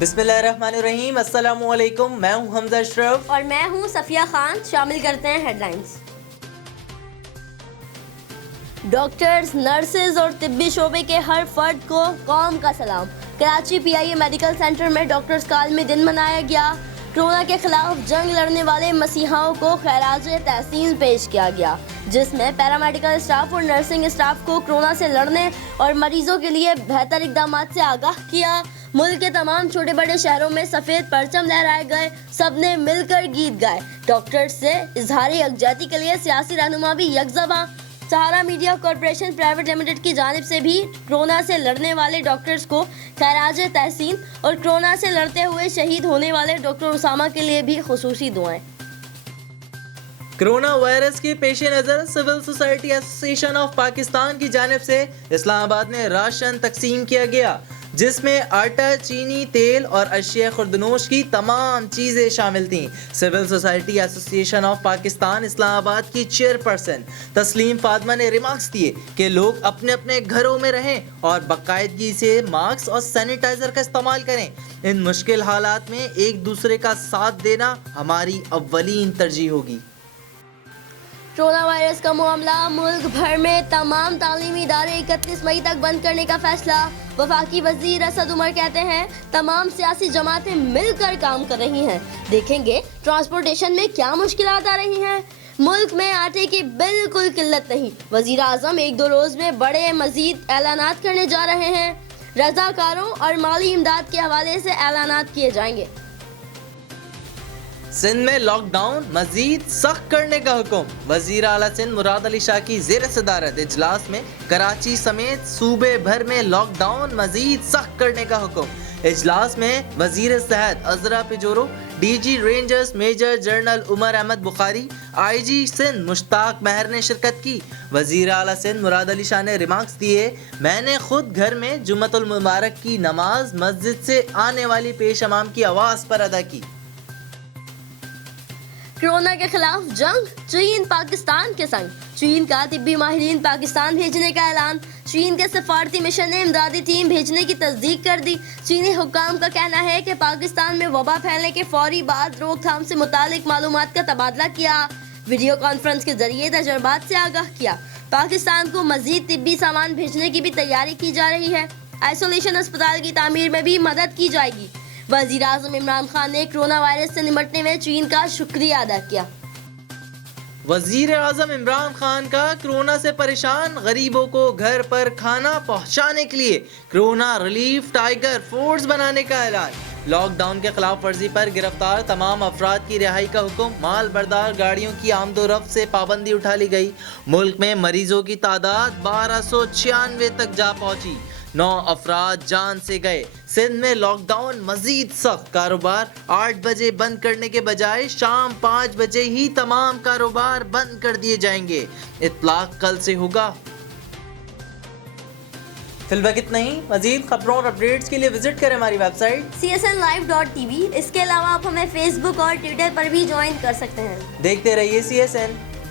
बिस्मिल्लाहिर्रहमानिर्रहीम, अस्सलाम वालेकुम। मैं हूं हमजा अशरफ और मैं हूं सफिया खान। शामिल करते हैं हेडलाइंस। डॉक्टर्स, नर्सेज और तिब्बी शोबे के हर फर्द को कौम का सलाम। कराची पीआईए मेडिकल सेंटर में डॉक्टर्स का आलमी दिन मनाया गया। कोरोना के खिलाफ जंग लड़ने वाले मसीहाओं को खैराज तहसीन पेश किया गया, जिसमें पैरामेडिकल स्टाफ और नर्सिंग स्टाफ को कोरोना से लड़ने और मरीजों के लिए बेहतर इकदाम से आगाह किया। मुल्क के तमाम छोटे बड़े शहरों में सफ़ेद परचम लहराए गए, सबने मिलकर गीत गाए। डॉक्टर्स से इजहार यकजहती के लिए सियासी रहनुमा भी यकजबां। सहारा मीडिया कॉरपोरेशन प्राइवेट लिमिटेड की जानिब से भी कोरोना से लड़ने वाले डॉक्टर्स को खैराज तहसीन और कोरोना से लड़ते हुए शहीद होने वाले डॉक्टर उसामा के लिए भी खुसूसी दुआएं। कोरोना वायरस के पेश नज़र civil society association of Pakistan की जानिब से इस्लामाबाद में राशन तकसीम किया गया, जिसमें आटा, चीनी, तेल और अशिया खुर्दनोश की तमाम चीज़ें शामिल थीं। Civil society association of Pakistan Islamabad की चेयरपर्सन तस्लीम फातिमा ने रिमार्क्स दिए कि लोग अपने अपने घरों में रहें और बाकायदगी से मास्क और सैनिटाइजर का इस्तेमाल करें। इन मुश्किल हालात में एक दूसरे का साथ देना हमारी अव्वलीन तरजीह होगी। कोरोना वायरस का मामला, मुल्क भर में तमाम तालीमी इदारे 31 मई तक बंद करने का फैसला। वफाकी वजीर असद उमर कहते हैं तमाम सियासी जमातें मिलकर काम कर रही हैं। देखेंगे ट्रांसपोर्टेशन में क्या मुश्किलात आ रही हैं। मुल्क में आटे की बिल्कुल किल्लत नहीं। वजीर आजम 1-2 रोज में बड़े मजीद ऐलानात करने जा रहे हैं। रजाकारों और माली इमदाद के हवाले से ऐलानात किए जाएंगे। सिंध में लॉकडाउन मजीद सख्त करने का हुक्म। वजीर आला सिंध मुराद अली शाह की ज़ेर सदारत इजलास में कराची समेत सूबे भर में लॉकडाउन मजीद सख्त करने का हुक्म। इजलास में वजीर सेहत अजरा पिजोरो, DG rangers major general Umar Ahmed Bukhari, IG Sindh Mushtaq Mahar ने शिरकत की। वजीर आला सिंध मुराद अली शाह ने रिमार्क्स दिए, मैंने खुद घर में जुम्मतुल मुबारक की नमाज मस्जिद से आने वाली पेश अमाम की आवाज़ पर अदा की। कोरोना के खिलाफ जंग, चीन पाकिस्तान के संग। चीन का तिब्बी माहिरीन पाकिस्तान भेजने का ऐलान। चीन के सफारती मिशन ने इमदादी टीम भेजने की तस्दीक कर दी। चीनी हुक्काम का कहना है कि पाकिस्तान में वबा फैलने के फौरी बाद रोकथाम से मुतालिक मालूमात का तबादला किया, वीडियो कॉन्फ्रेंस के जरिए तजुर्बात से आगाह किया। पाकिस्तान को मजीद तिब्बी सामान भेजने की भी तैयारी की जा रही है। आइसोलेशन अस्पताल की तामीर में भी मदद की जाएगी। वज़ीर आज़म इमरान खान ने कोरोना वायरस से निपटने में चीन का शुक्रिया अदा किया। वजीर आजम इमरान खान का कोरोना से परेशान गरीबों को घर पर खाना पहुंचाने के लिए कोरोना रिलीफ टाइगर फोर्स बनाने का ऐलान। लॉकडाउन के खिलाफ वर्जी पर गिरफ्तार तमाम अफराद की रिहाई का हुक्म। माल बरदार गाड़ियों की आमदोरफ्त से पाबंदी उठा ली गई। मुल्क में मरीजों की तादाद 1296 तक जा पहुंची। 9 अफराद जान से गए। सिंध में लॉकडाउन मजीद सख्त। कारोबार 8 बजे बंद करने के बजाय शाम 5 बजे ही तमाम कारोबार बंद कर दिए जाएंगे। इत्तलाक कल से होगा। फिलहाल इतना ही। मजीद खबरों और अपडेट्स के लिए विजिट करें हमारी वेबसाइट csnlive.tv। इसके अलावा आप हमें फेसबुक और ट्विटर पर भी ज्वाइन कर सकते हैं। देखते रहिए CSN।